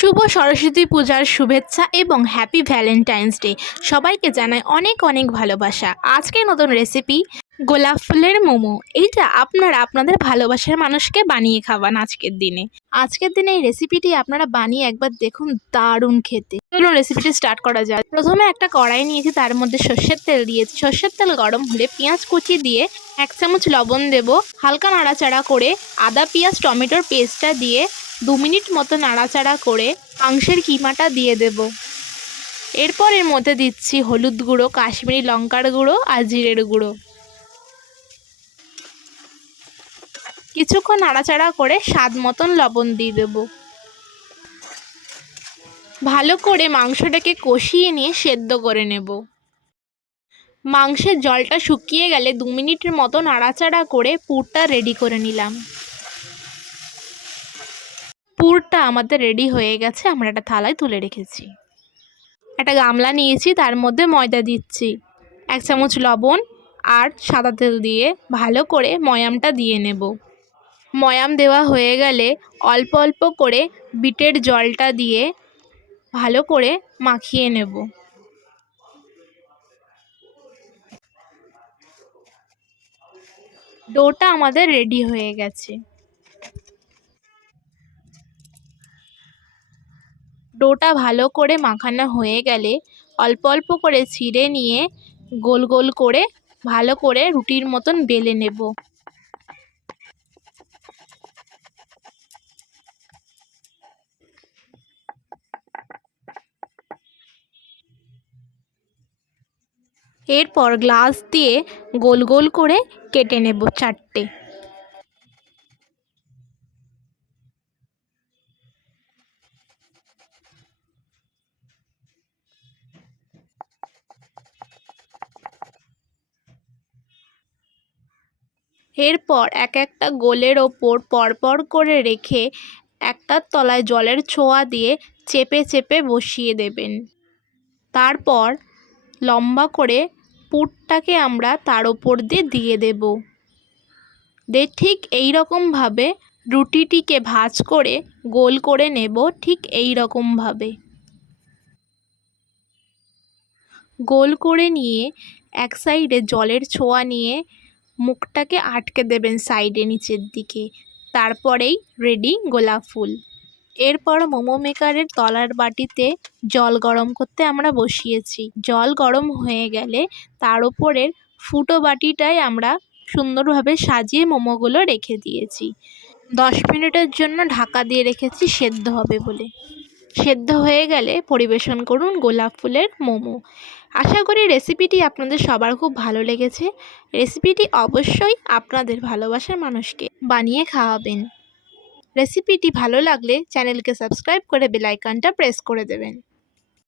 শুভ সরস্বতী পূজার শুভেচ্ছা এবং হ্যাপি ভ্যালেন্টাইন্স ডে সবাইকে জানাই অনেক অনেক ভালোবাসা। আজকে নতুন রেসিপি গোলাপ ফুলের মোমো। এইটা আপনারা আপনাদের ভালোবাসার মানুষকে বানিয়ে খাওয়ান আজকের দিনে। আজকের দিনে এই রেসিপিটি আপনারা বানিয়ে একবার দেখুন, দারুণ খেতে। চলুন রেসিপিটি স্টার্ট করা যায় প্রথমে একটা কড়াই নিয়েছি, তার মধ্যে সর্ষের তেল দিয়েছি। সর্ষের তেল গরম হলে পেঁয়াজ কুচি দিয়ে এক চামচ লবণ দেব। হালকা নাড়াচাড়া করে আদা, পেঁয়াজ, টমেটোর পেস্টটা দিয়ে দু মিনিট মতো নাড়াচাড়া করে মাংসের কিমাটা দিয়ে দেব। এরপর এর মধ্যে দিচ্ছি হলুদ গুঁড়ো, কাশ্মীরি লঙ্কার গুঁড়ো আর জিরের গুঁড়ো। কিছুক্ষণ নাড়াচাড়া করে স্বাদ মতন লবণ দিয়ে দেব। ভালো করে মাংসটাকে কষিয়ে নিয়ে সেদ্ধ করে নেব। মাংসের জলটা শুকিয়ে গেলে দু মিনিটের মতো নাড়াচাড়া করে পুরটা রেডি করে নিলাম। পুরটা আমাদের রেডি হয়ে গেছে, আমরা একটা থালায় তুলে রেখেছি। একটা গামলা নিয়েছি, তার মধ্যে ময়দা দিচ্ছি। এক চামচ লবণ আর সাদা তেল দিয়ে ভালো করে ময়ামটা দিয়ে নেব। ময়াম দেওয়া হয়ে গেলে অল্প অল্প করে বিটের জলটা দিয়ে ভালো করে মাখিয়ে নেব। ডোটা আমাদের রেডি হয়ে গেছে। ডোটা ভালো করে মাখানো হয়ে গেলে অল্প অল্প করে ছিঁড়ে নিয়ে গোল গোল করে ভালো করে রুটির মতন বেলে নেব। এরপর গ্লাস দিয়ে গোল গোল করে কেটে নেব চারটে। এরপর এক একটা গোলের ওপর পরপর করে রেখে একটার তলায় জলের ছোঁয়া দিয়ে চেপে চেপে বসিয়ে দেবেন। তারপর লম্বা করে পুরটাকে আমরা তার ওপর দিয়ে দিয়ে দেব। দিয়ে ঠিক এই রকমভাবে রুটিটিকে ভাজ করে গোল করে নেব ঠিক এই রকমভাবে গোল করে নিয়ে এক সাইডে জলের ছোঁয়া নিয়ে মুখটাকে আটকে দেবেন সাইডে নিচের দিকে। তারপরেই রেডি গোলাপ ফুল। এরপর মোমো মেকারের তলার বাটিতে জল গরম করতে আমরা বসিয়েছি। জল গরম হয়ে গেলে তার উপরের ফুটো বাটিটায় আমরা সুন্দরভাবে সাজিয়ে মোমোগুলো রেখে দিয়েছি। দশ মিনিটের জন্য ঢাকা দিয়ে রেখেছি সেদ্ধ হবে বলে। সেদ্ধ হয়ে গেলে পরিবেশন করুন গোলাপ ফুলের মোমো। আশা করি রেসিপিটি আপনাদের সবার খুব ভালো লেগেছে। রেসিপিটি অবশ্যই আপনাদের ভালোবাসার মানুষকে বানিয়ে খাওয়াবেন। রেসিপিটি ভালো লাগলে চ্যানেলকে সাবস্ক্রাইব করে বেলাইকানটা প্রেস করে দেবেন।